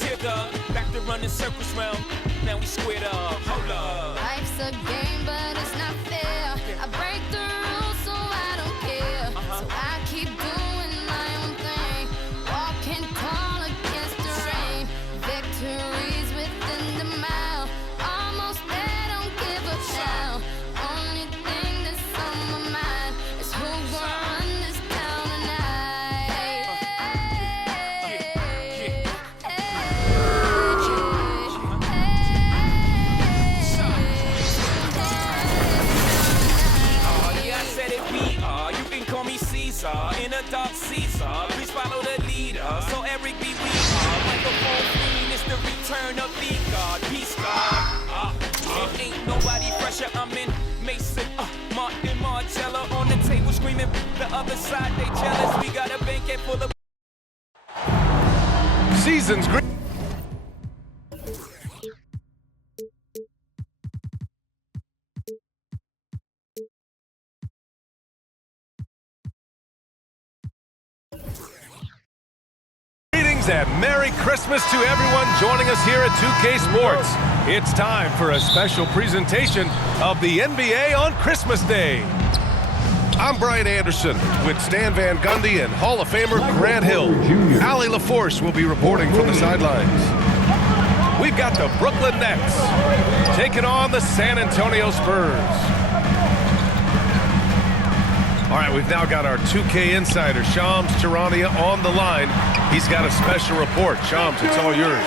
Tear up, back to running circles round. Now we squared up. Hold up. Life's a game, but it's not fair. I break the rules, so I don't care. So I keep doing my own thing, walking tall against the rain. Victories within the mile, almost there, don't give up now. Only thing that's on my mind is who's gonna run this town tonight. Yeah, I said it, we are. You can call me Caesar, in a dark Caesar. Please follow the leader. So Eric B. We are. Microphone fiend, it's the return of the God. Peace God. It ain't nobody fresher. I'm in Mason, Martin Marcella on the table screaming. The other side, they jealous. We got a banquet full of. Season's great. Greetings and Merry Christmas to everyone joining us here at 2K Sports. It's time for a special presentation of the NBA on Christmas Day. I'm Brian Anderson with Stan Van Gundy and Hall of Famer Grant Hill. Allie LaForce will be reporting from the sidelines. We've got the Brooklyn Nets taking on the San Antonio Spurs. All right, we've now got our 2K insider, Shams Charania, on the line. He's got a special report. Shams, it's all yours.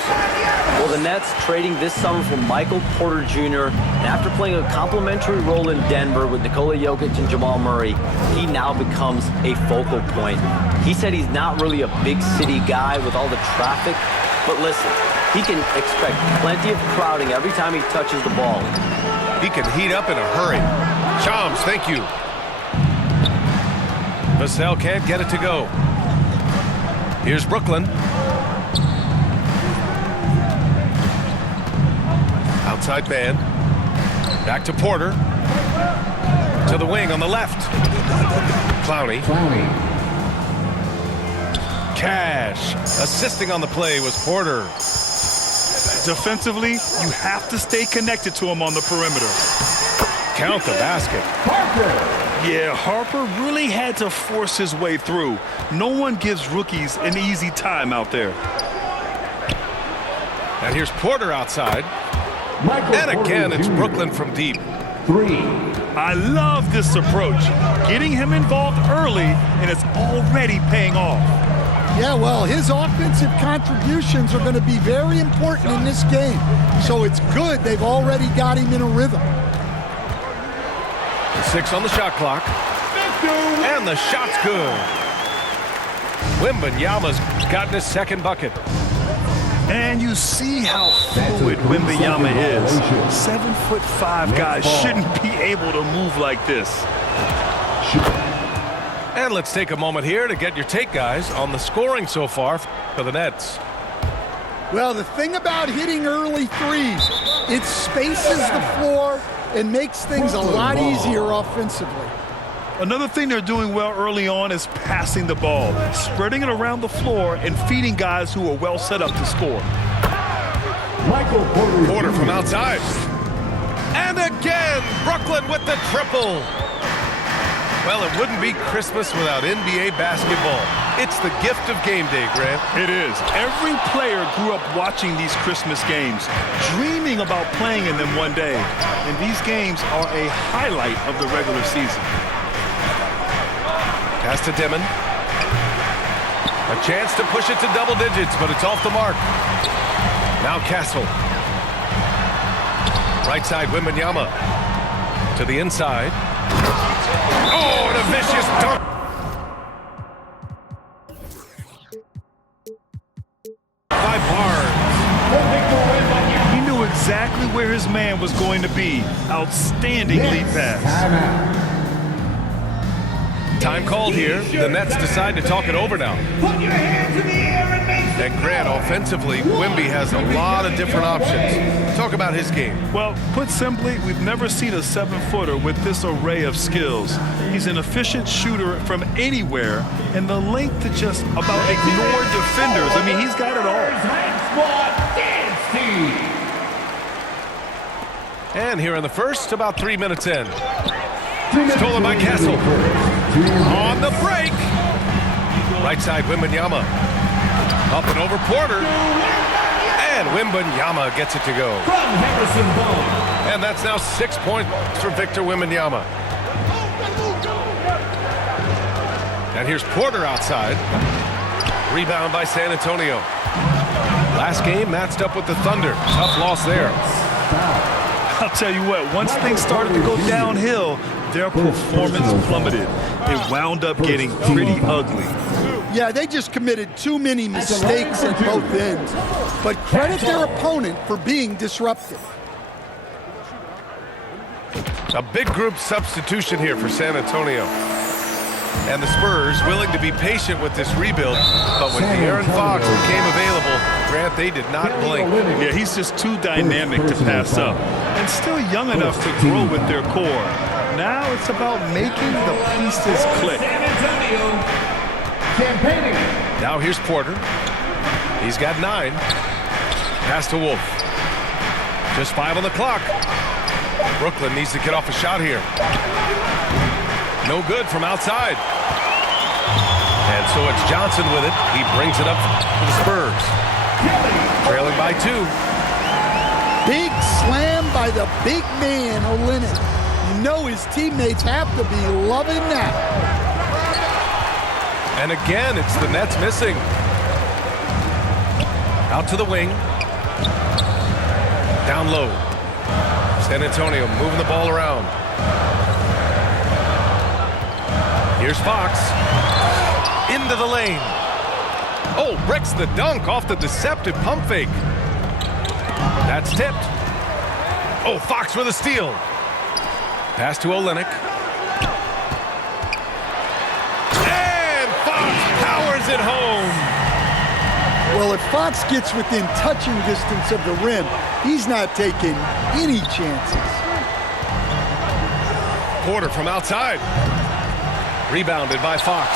Well, the Nets trading this summer for Michael Porter Jr. And after playing a complimentary role in Denver with Nikola Jokic and Jamal Murray, he now becomes a focal point. He said he's not really a big city guy with all the traffic, but listen, he can expect plenty of crowding every time he touches the ball. He can heat up in a hurry. Shams, thank you. Vassell can't get it to go. Here's Brooklyn. Outside man. Back to Porter. To the wing on the left. Clowney. Cash. Assisting on the play was Porter. Defensively, you have to stay connected to him on the perimeter. Count the basket. Yeah, Harper really had to force his way through. No one gives rookies an easy time out there. And here's Porter outside. And again, it's Brooklyn from deep. I love this approach. Getting him involved early, and it's already paying off. Yeah, well, his offensive contributions are going to be very important in this game. So it's good they've already got him in a rhythm. 6 on the shot clock. And the shot's good. Wembanyama's gotten his second bucket. And you see how fluid Wembanyama is. 7'5" guys shouldn't be able to move like this. And let's take a moment here to get your take, guys, on the scoring so far for the Nets. Well, the thing about hitting early threes, it spaces the floor and makes things a lot easier offensively. Another thing they're doing well early on is passing the ball, spreading it around the floor and feeding guys who are well set up to score. Porter from outside. And again, Brooklyn with the triple. Well, it wouldn't be Christmas without NBA basketball. It's the gift of game day, Grant. It is. Every player grew up watching these Christmas games, dreaming about playing in them one day. And these games are a highlight of the regular season. Pass to Dimon. A chance to push it to double digits, but it's off the mark. Now Castle. Right side, Wembanyama. To the inside. Oh, and a vicious dunk. By Barnes. He knew exactly where his man was going to be. Outstanding lead pass. Time called here. The Nets decide to talk it over now. Put your hands in the air and make And Grant, offensively, Wemby has a lot of different options. Talk about his game. Well, put simply, we've never seen a 7-footer with this array of skills. He's an efficient shooter from anywhere, and the length to just about ignore defenders. I mean, he's got it all. And here in the first, about 3 minutes in. Stolen by Castle. On the break. Right side, Wembanyama. Up and over Porter. And Wembanyama gets it to go. And that's now 6 points for Victor Wembanyama. And here's Porter outside. Rebound by San Antonio. Last game matched up with the Thunder. Tough loss there. I'll tell you what, once things started to go downhill, their performance plummeted. It wound up getting pretty ugly. Yeah, they just committed too many mistakes at both ends. But credit their opponent for being disruptive. A big group substitution here for San Antonio. And the Spurs willing to be patient with this rebuild, but when De'Aaron Fox became available, Grant, they did not blink. Yeah, he's just too dynamic to pass up, and still young enough to grow with their core. Now it's about making the pieces click. Now here's Porter. He's got 9. Pass to Wolf. Just 5 on the clock. Brooklyn needs to get off a shot here. No good from outside. And so it's Johnson with it. He brings it up for the Spurs. Trailing by 2. Big slam by the big man, Olynyk. You know his teammates have to be loving that. And again, it's the Nets missing. Out to the wing. Down low. San Antonio moving the ball around. Here's Fox. Into the lane. Oh, breaks the dunk off the deceptive pump fake. That's tipped. Oh, Fox with a steal. Pass to Olynyk. And Fox powers it home. Well, if Fox gets within touching distance of the rim, he's not taking any chances. Porter from outside. Rebounded by Fox.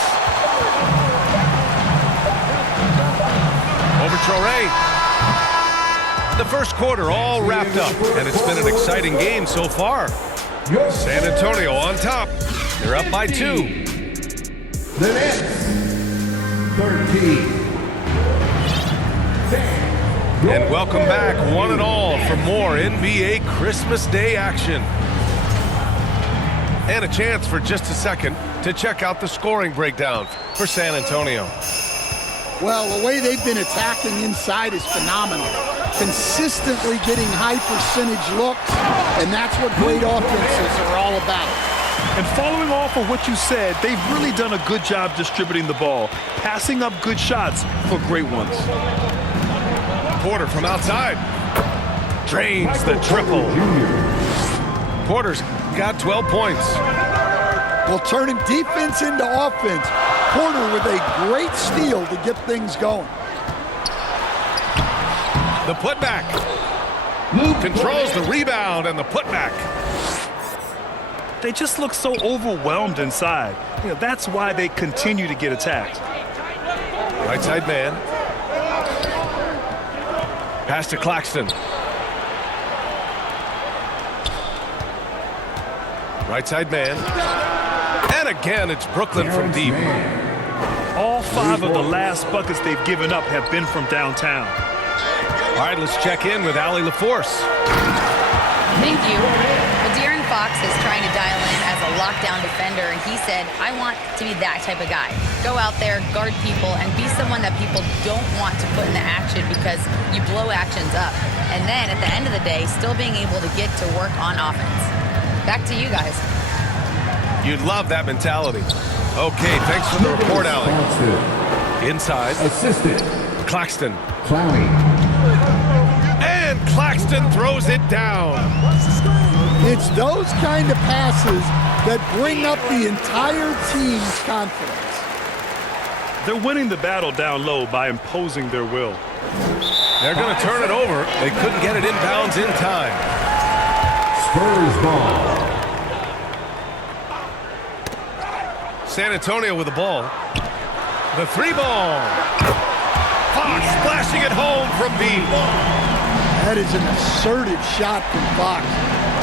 Over Traore. The first quarter all wrapped up, and it's been an exciting game so far. San Antonio on top. They're up by 2. The Nets, 13. And welcome back, one and all, for more NBA Christmas Day action. And a chance for just a second to check out the scoring breakdown for San Antonio. Well, the way they've been attacking inside is phenomenal. Consistently getting high percentage looks, and that's what great offenses are all about. And following off of what you said, they've really done a good job distributing the ball, passing up good shots for great ones. Porter from outside. Drains the triple. Porter's got 12 points. Well, turning defense into offense. Porter with a great steal to get things going. The putback. Controls the rebound and the putback. They just look so overwhelmed inside. You know, that's why they continue to get attacked. Right side man. Pass to Claxton. Right side man. And again, it's Brooklyn from deep. All 5 of the last buckets they've given up have been from downtown. All right, let's check in with Allie LaForce. Thank you. Well, De'Aaron Fox is trying to dial in as a lockdown defender, and he said, I want to be that type of guy. Go out there, guard people, and be someone that people don't want to put into action because you blow actions up. And then at the end of the day, still being able to get to work on offense. Back to you guys. You'd love that mentality. Okay, thanks for the report, Allie. Inside. Assistant. Claxton. Clowney. And Claxton throws it down. It's those kind of passes that bring up the entire team's confidence. They're winning the battle down low by imposing their will. They're going to turn it over. They couldn't get it inbounds in time. Spurs ball. San Antonio with the ball. The 3 ball. Fox splashing it home from deep. That is an assertive shot from Fox.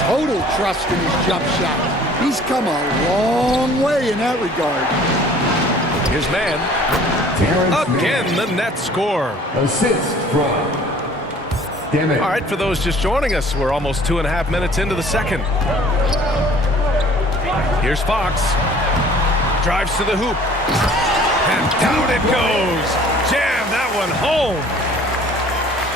Total trust in his jump shot. He's come a long way in that regard. Here's Mann. Again, the net score. Assist from Dimmitt. All right, for those just joining us, we're almost 2.5 minutes into the second. Here's Fox. Drives to the hoop. And down it goes. Jam that one home.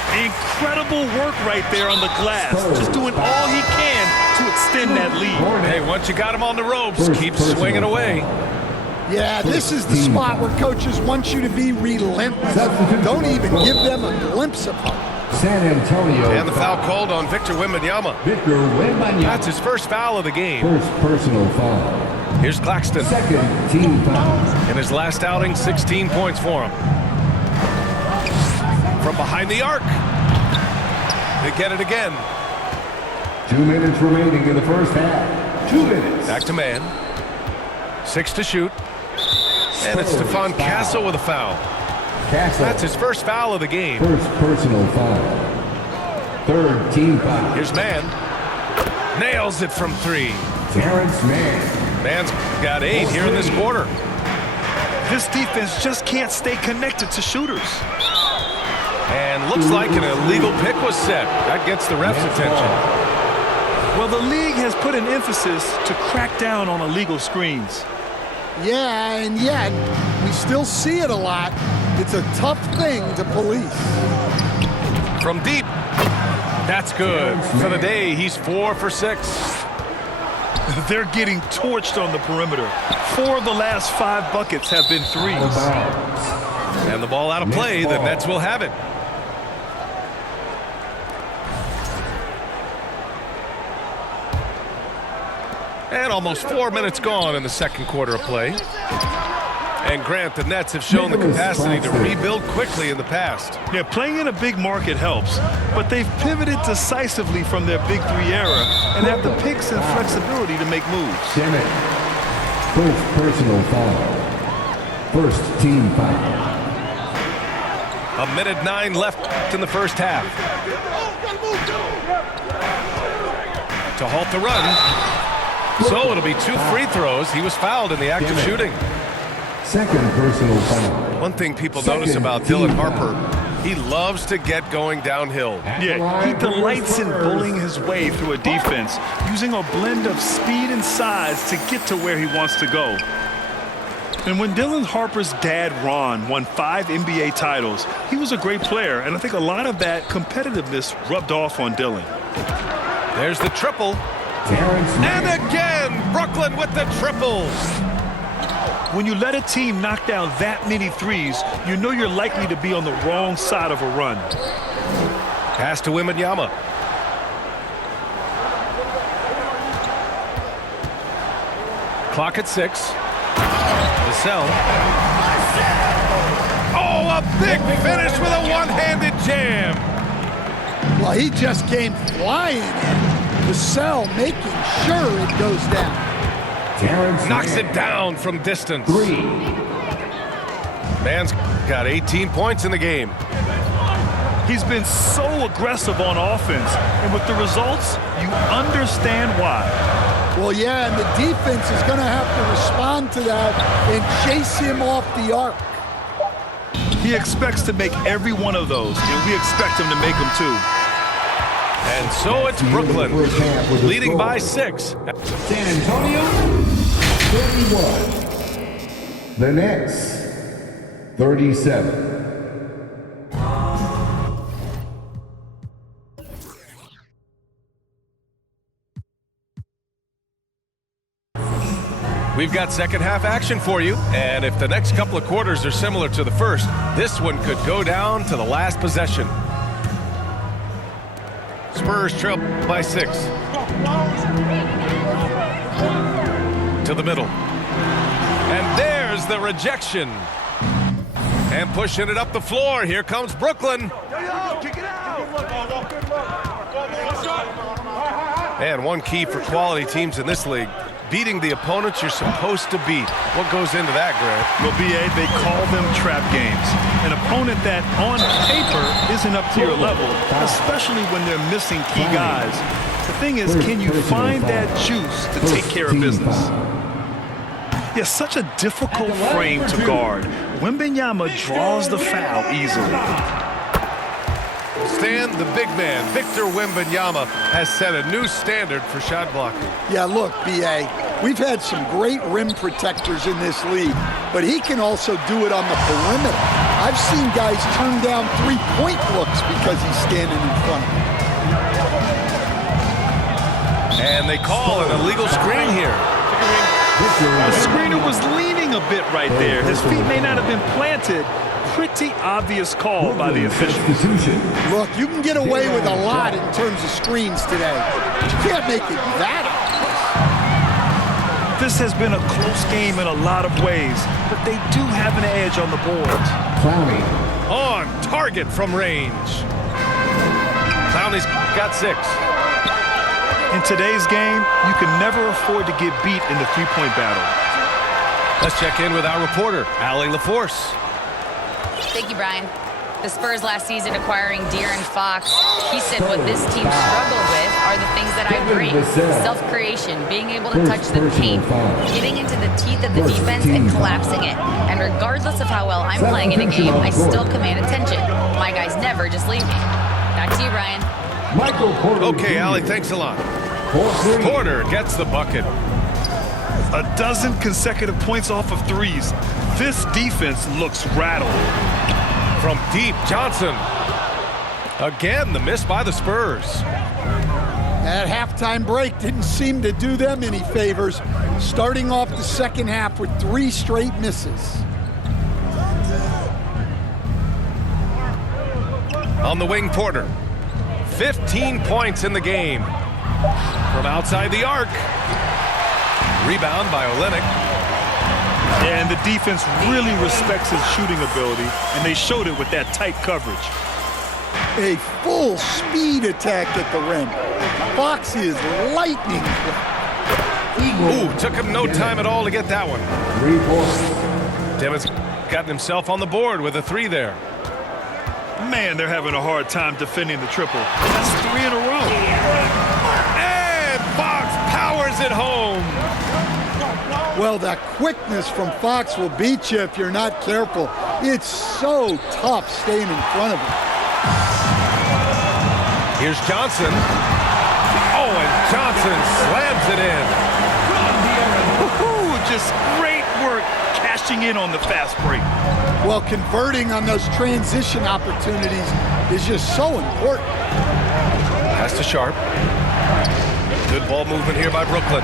Incredible work right there on the glass. Just doing all he can to extend that lead. Hey, once you got him on the ropes, keep swinging away. Yeah, this is the spot where coaches want you to be relentless. Don't even give them a glimpse of hope. San Antonio. And the foul called on Victor Wembanyama. Victor Wembanyama. That's his first foul of the game. First personal foul. Here's Claxton. Second team foul. In his last outing, 16 points for him. From behind the arc. They get it again. 2 minutes remaining in the first half. 2 minutes. Back to Mann. 6 to shoot. And it's Stephon Castle with a foul. Castle. That's his first foul of the game. First personal foul. Third team foul. Here's Mann. Nails it from 3. Terrence Mann. Mann's got 8 here in this quarter. This defense just can't stay connected to shooters. And looks like an illegal pick was set. That gets the ref's attention. Well, the league has put an emphasis to crack down on illegal screens. Yeah, and yet we still see it a lot. It's a tough thing to police. From deep. That's good. For the day, he's 4 for 6. They're getting torched on the perimeter. 4 of the last 5 buckets have been threes. And the ball out of play. The Nets will have it. And almost 4 minutes gone in the second quarter of play. And Grant, the Nets have shown the capacity to rebuild quickly in the past. Yeah, playing in a big market helps, but they've pivoted decisively from their Big 3 era and have the picks and flexibility to make moves. Dimmitt. First personal foul. First team foul. 1:09 left in the first half. To halt the run. So it'll be 2 free throws. He was fouled in the act of shooting. Second personal foul. One thing people notice about Dylan Harper, he loves to get going downhill. Yeah, he delights in bullying his way through a defense, using a blend of speed and size to get to where he wants to go. And when Dylan Harper's dad, Ron, won 5 NBA titles, he was a great player, and I think a lot of that competitiveness rubbed off on Dylan. There's the triple. And again, Brooklyn with the triple. When you let a team knock down that many threes, you know you're likely to be on the wrong side of a run. Pass to Wembanyama. Clock at 6. Vassell. Oh, a big finish with a one-handed jam. Well, he just came flying in. Vassell making sure it goes down. Knocks it down from distance. 3. Mann's got 18 points in the game. He's been so aggressive on offense, and with the results, you understand why. Well, yeah, and the defense is going to have to respond to that and chase him off the arc. He expects to make every one of those, and we expect him to make them too. And so it's Brooklyn, leading by 6. San Antonio, 31. The Nets, 37. We've got second half action for you, and if the next couple of quarters are similar to the first, this one could go down to the last possession. Spurs trail by 6. To the middle. And there's the rejection. And pushing it up the floor, here comes Brooklyn. And one key for quality teams in this league, beating the opponents you're supposed to beat. What goes into that, Grant? Well, B.A., they call them trap games. An opponent that, on paper, isn't up to your level, especially when they're missing key guys. The thing is, can you find that juice to take care of business? Yeah, such a difficult frame to guard. Wembanyama draws the foul easily. Stan, the big man, Victor Wembanyama, has set a new standard for shot blocking. Yeah, look, B.A., we've had some great rim protectors in this league, but he can also do it on the perimeter. I've seen guys turn down three-point looks because he's standing in front of them. And they call an illegal screen here. The screener was leaning a bit right there. His feet may not have been planted. Pretty obvious call by the official. Look, you can get away with a lot in terms of screens today. But you can't make it that obvious. This has been a close game in a lot of ways, but they do have an edge on the boards. Clowney. On target from range. Clowney's got 6. In today's game, you can never afford to get beat in the three-point battle. Let's check in with our reporter, Allie LaForce. Thank you, Brian. The Spurs last season acquiring De'Aaron Fox, he said what this team struggled with are the things that I bring. Self-creation, being able to touch the paint, getting into the teeth of the defense and collapsing it. And regardless of how well I'm playing in a game, I still command attention. My guys never just leave me. Back to you, Brian. Michael Porter. Okay, Allie, thanks a lot. Porter gets the bucket. A dozen consecutive points off of threes. This defense looks rattled. From deep, Johnson. Again, the miss by the Spurs. That halftime break didn't seem to do them any favors, starting off the second half with 3 straight misses. On the wing, Porter. 15 points in the game. From outside the arc. Rebound by Olynyk. And the defense really respects his shooting ability, and they showed it with that tight coverage. A full speed attack at the rim. Fox is lightning quick. Ooh, took him no time at all to get that one. 3 points. Timmons gotten himself on the board with a 3 there. Man, they're having a hard time defending the triple. That's 3 in a row. And Fox powers it home. Well, that quickness from Fox will beat you if you're not careful. It's so tough staying in front of him. Here's Johnson. Oh, and Johnson slams it in. Woo-hoo, just great work cashing in on the fast break. Well, converting on those transition opportunities is just so important. Pass to Sharp. Good ball movement here by Brooklyn.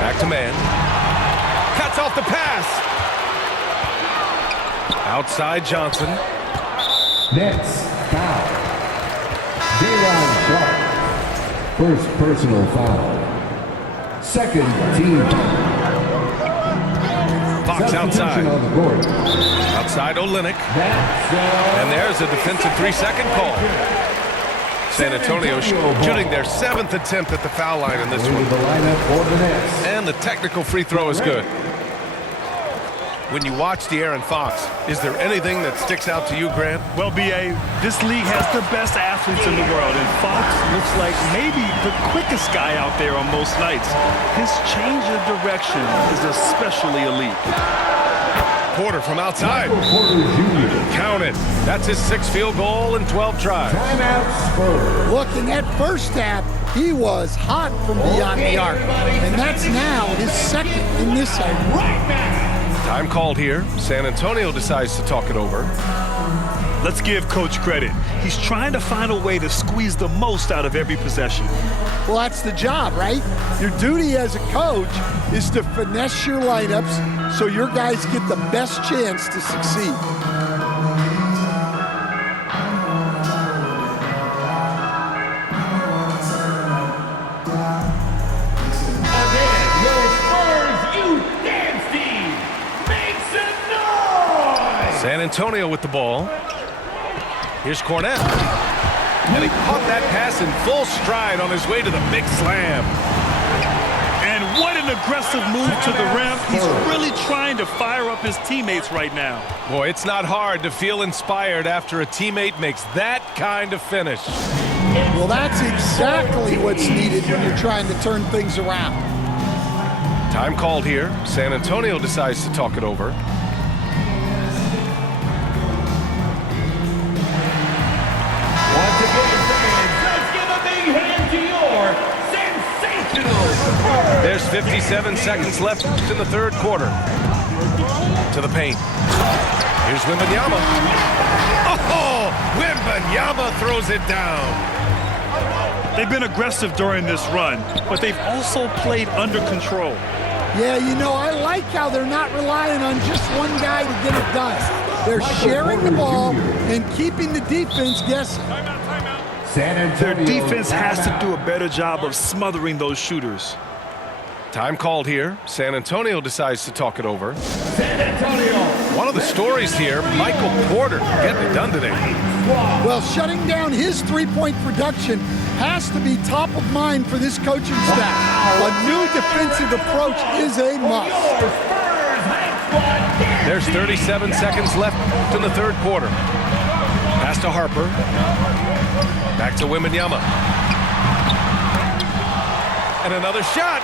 Back to man. Cuts off the pass. Outside Johnson. Nets foul. Day'Ron Sharp. First personal foul. Second team foul. Fox outside. On the board. Outside Olynyk. And there's a defensive 3-second call. San Antonio shooting their 7th attempt at the foul line in this one. The lineup for the Nets. And the technical free throw is good. When you watch De'Aaron Fox, is there anything that sticks out to you, Grant? Well, B.A., this league has the best athletes in the world, and Fox looks like maybe the quickest guy out there on most nights. His change of direction is especially elite. Porter from outside. Porter Jr. Count it. That's his 6th field goal in 12 tries. Timeout Spurs. Look, in that first half, he was hot from beyond the arc. And that's now his 2nd in this half. Time called here. San Antonio decides to talk it over. Let's give Coach credit. He's trying to find a way to squeeze the most out of every possession. Well, that's the job, right? Your duty as a coach is to finesse your lineups so your guys get the best chance to succeed. San Antonio with the ball. Here's Cornette. And he caught that pass in full stride on his way to the big slam. And what an aggressive move to the rim. He's really trying to fire up his teammates right now. Boy, it's not hard to feel inspired after a teammate makes that kind of finish. Well, that's exactly what's needed when you're trying to turn things around. Time called here. San Antonio decides to talk it over. Once again, fans, let's give a big hand to your sensational. There's 57 seconds left in the third quarter. To the paint. Here's Wembanyama. Oh, Wembanyama throws it down. They've been aggressive during this run, but they've also played under control. Yeah, you know, I like how they're not relying on just one guy to get it done. They're sharing the ball and keeping the defense guessing. Their defense has to do a better job of smothering those shooters. Time called here. San Antonio decides to talk it over. San Antonio. One of the stories here, Michael Porter getting it done today. Well, shutting down his three-point production has to be top of mind for this coaching staff. A new defensive approach is a must. There's 37 seconds left in the third quarter. Pass to Harper. Back to Wembanyama. And another shot.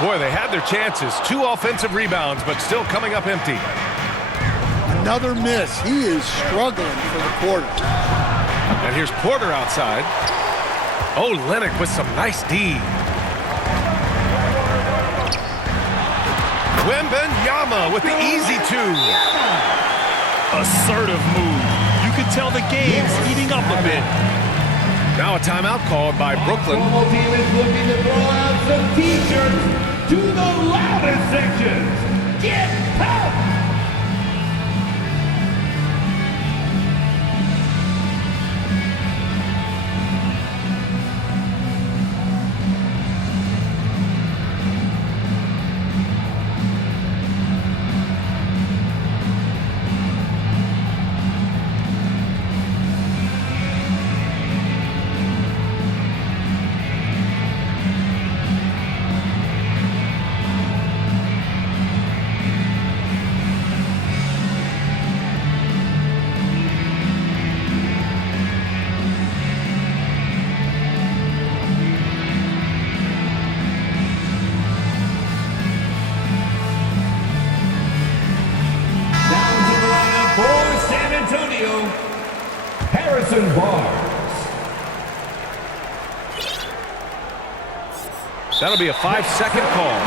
Boy, they had their chances. 2 offensive rebounds, but still coming up empty. Another miss. He is struggling for the quarter. And here's Porter outside. Oh, Lennox with some nice D. Wembanyama with the easy 2. Assertive move. You can tell the game's heating up a bit. Now a timeout called by Brooklyn. The team is looking to throw out some T-shirts to the loudest sections. Get out! Harrison Barnes. That'll be a 5-second call.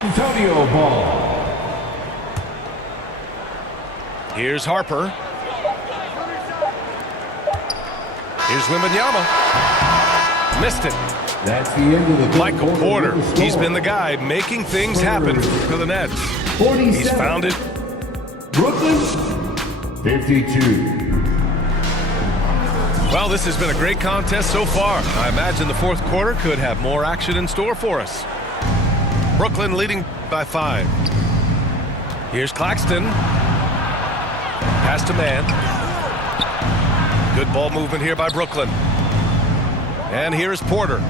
Antonio ball. Here's Harper. Here's Wembanyama. Missed it. That's the end of the Michael Porter. He's been the guy making things happen for the Nets. 47. He's found it. Brooklyn 52. Well, this has been a great contest so far. I imagine the fourth quarter could have more action in store for us. Brooklyn leading by 5. Here's Claxton. Pass to man. Good ball movement here by Brooklyn. And here is Porter.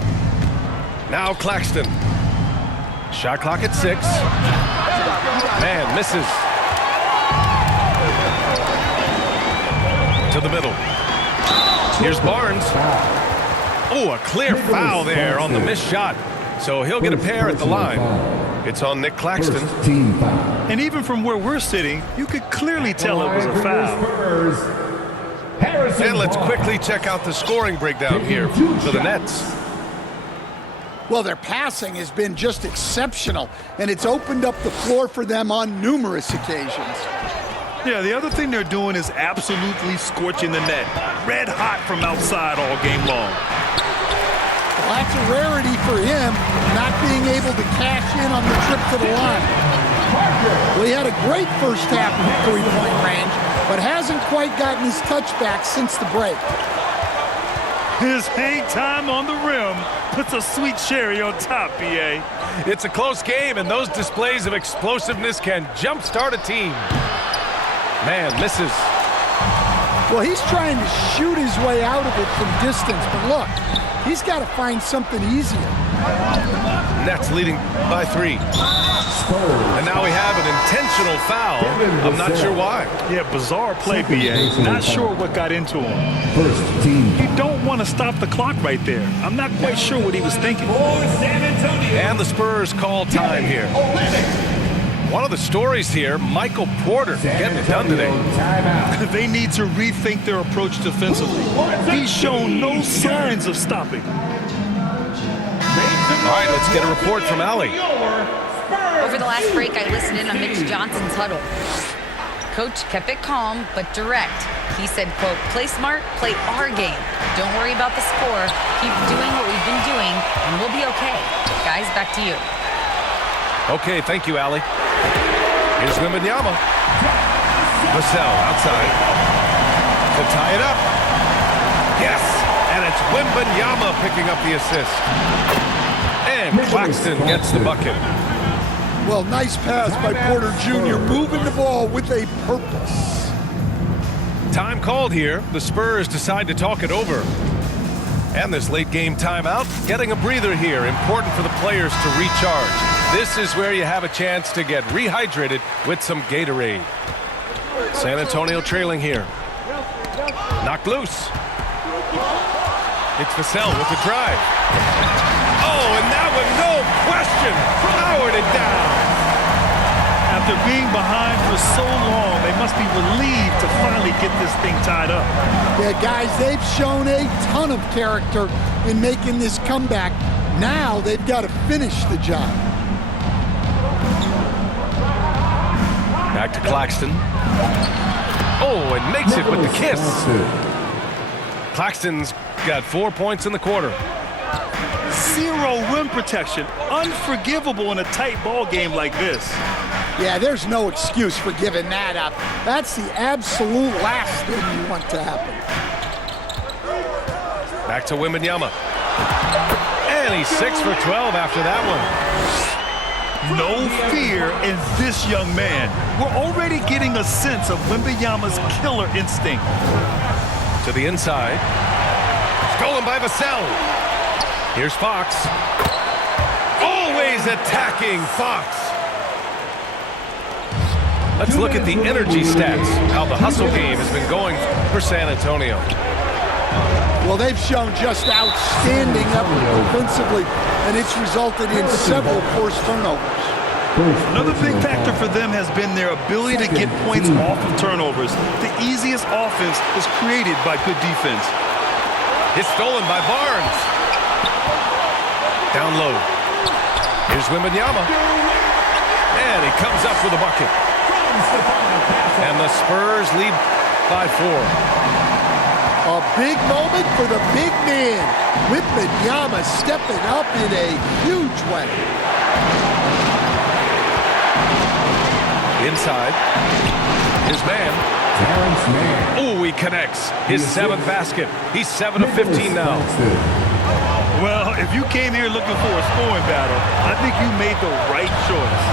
Now Claxton. Shot clock at 6. Man misses. To the middle. Here's Barnes. Oh, a clear foul there on the missed shot. So he'll get a pair at the line. It's on Nick Claxton. And even from where we're sitting, you could clearly tell it was a foul. And let's quickly check out the scoring breakdown here for the Nets. Well, their passing has been just exceptional, and it's opened up the floor for them on numerous occasions. Yeah, the other thing they're doing is absolutely scorching the net. Red hot from outside all game long. Well, that's a rarity for him, not being able to cash in on the trip to the line. Well, he had a great first half of the three-point range, but hasn't quite gotten his touchback since the break. His hang time on the rim puts a sweet cherry on top, B.A. It's a close game, and those displays of explosiveness can jumpstart a team. Man misses. Well, he's trying to shoot his way out of it from distance, but look, he's got to find something easier. Nets leading by 3. And now we have an intentional foul. I'm not sure why. Yeah, bizarre play, B.A. Not sure what got into him. You don't want to stop the clock right there. I'm not quite sure what he was thinking. And the Spurs call time here. One of the stories here, Michael Porter getting it done today. They need to rethink their approach defensively. He's shown no signs of stopping. All right, let's get a report from Allie. Over the last break, I listened in on Mitch Johnson's huddle. Coach kept it calm, but direct. He said, quote, play smart, play our game. Don't worry about the score. Keep doing what we've been doing, and we'll be okay. Guys, back to you. Okay, thank you, Allie. Here's Wembanyama. Vassell outside to tie it up. Yes, and it's Wembanyama picking up the assist. And Claxton gets the bucket. Well, nice pass by Porter Jr., moving the ball with a purpose. Time called here. The Spurs decide to talk it over. And this late game timeout, getting a breather here. Important for the players to recharge. This is where you have a chance to get rehydrated with some Gatorade. San Antonio trailing here. Knocked loose. It's Vassell with the drive. Oh, and that one, no question, powered it down. After being behind for so long, they must be relieved to finally get this thing tied up. Yeah, guys, they've shown a ton of character in making this comeback. Now they've got to finish the job. Back to Claxton. Oh, and makes it with the kiss. Claxton's got 4 points in the quarter. Zero rim protection. Unforgivable in a tight ball game like this. Yeah, there's no excuse for giving that up. That's the absolute last thing you want to happen. Back to Wembanyama. And he's 6 for 12 after that one. No fear in this young man. We're already getting a sense of Wembanyama's killer instinct. To the inside. Stolen by Vassell. Here's Fox. Always attacking Fox. Let's look at the energy stats, how the hustle game has been going for San Antonio. Well, they've shown just outstanding effort defensively, and it's resulted in several forced turnovers. Another big factor for them has been their ability to get points off of turnovers. The easiest offense is created by good defense. It's stolen by Barnes. Down low. Here's Wembanyama. And he comes up with a bucket. And the Spurs lead by 4. A big moment for the big man. Wembanyama stepping up in a huge way. Inside. His man. Oh, he connects. His 7th basket. He's 7 of 15 now. Well, if you came here looking for a scoring battle, I think you made the right choice.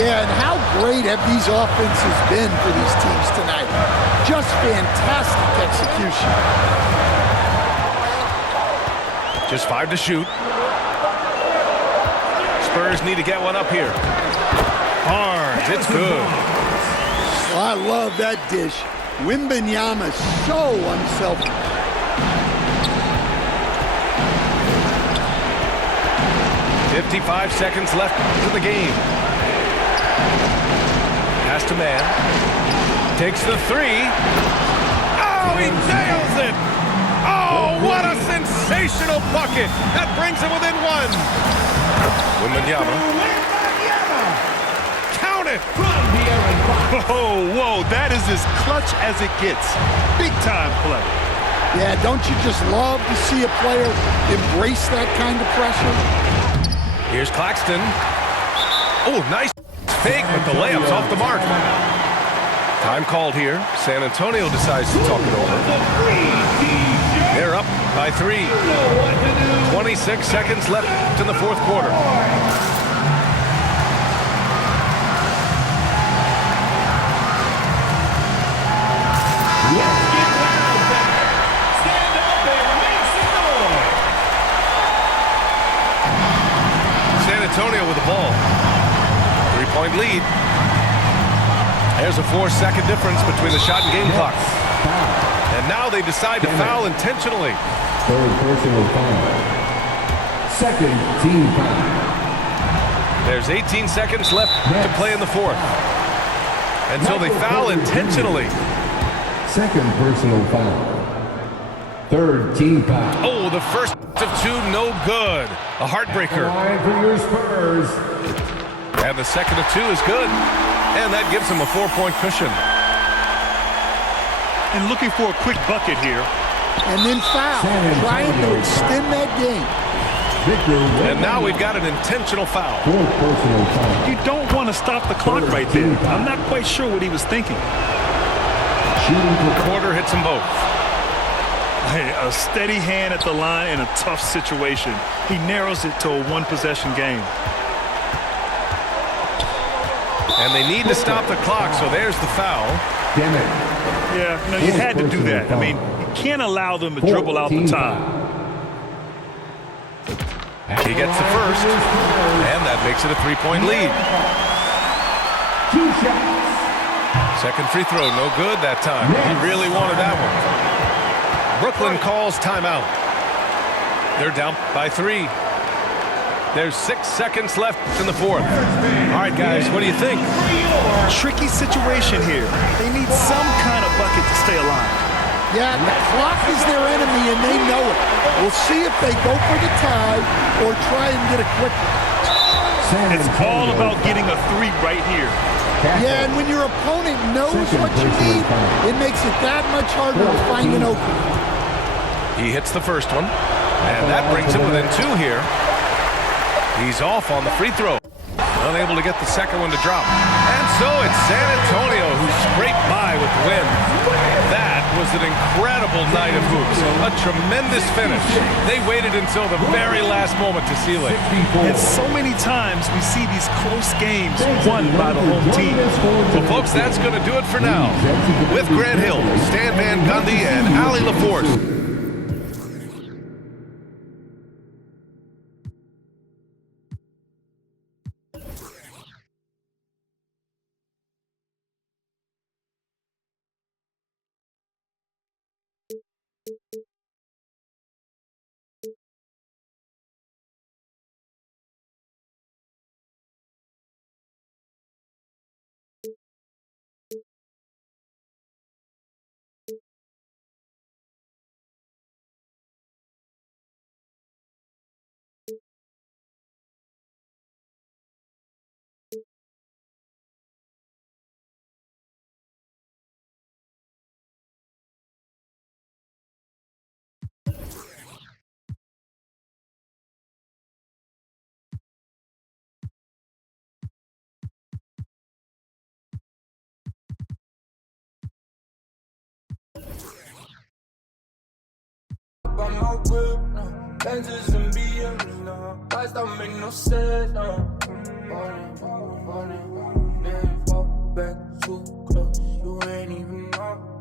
Yeah, and how great have these offenses been for these teams tonight? Just fantastic execution. Just 5 to shoot. Spurs need to get one up here. Barnes, it's good. Well, I love that dish. Wembanyama so unselfish. .55 seconds left in the game. Pass to man. Takes the 3. Oh, he nails it! Oh, what a sensational bucket! That brings him within 1. Wembanyama. Count it! Whoa, that is as clutch as it gets. Big time play. Yeah, don't you just love to see a player embrace that kind of pressure? Here's Claxton. Oh, nice fake, but the layup's off the mark. Time called here. San Antonio decides to talk it over. They're up by 3. 26 seconds left in the fourth quarter. Stand up and make some noise. San Antonio with the ball. 3-point lead. There's a 4-second difference between the shot and game clock. And now they decide to foul intentionally. Third personal foul. Second team foul. There's 18 seconds left to play in the fourth. And so they foul intentionally. Second personal foul. Third team foul. Oh, the first of 2, no good. A heartbreaker. Line for your Spurs. And the second of 2 is good. And that gives them a 4-point cushion. And looking for a quick bucket here. And then foul, trying to extend that game. And now we've got an intentional foul. Fourth personal foul. You don't want to stop the clock right there. I'm not quite sure what he was thinking. Porter hits them both. Hey, a steady hand at the line in a tough situation. He narrows it to a one-possession game. And they need to stop the clock, so there's the foul. Damn it. Yeah, no, you had to do that. I mean, you can't allow them to dribble out the time. He gets the first, and that makes it a 3-point lead. 2 shots. Second free throw, no good that time. He really wanted that one. Brooklyn calls timeout. They're down by 3. There's 6 seconds left in the fourth. All right, guys, what do you think? Tricky situation here. They need some kind of bucket to stay alive. Yeah, the clock is their enemy, and they know it. We'll see if they go for the tie or try and get a quick one. It's all about getting a 3 right here. Yeah, and when your opponent knows what you need, it makes it that much harder to find an opening. He hits the first one, and that brings him within 2 here. He's off on the free throw. Unable to get the second one to drop. And so it's San Antonio who scraped by with the win. That was an incredible night of hoops. A tremendous finish. They waited until the very last moment to seal it. And so many times we see these close games won by the home team. Well, folks, that's going to do it for now. With Grant Hill, Stan Van Gundy, and Ali LaForce. On my whip now, lenses and BMs now. Lights don't make no sense now. Falling, then fall back too close. You ain't even know.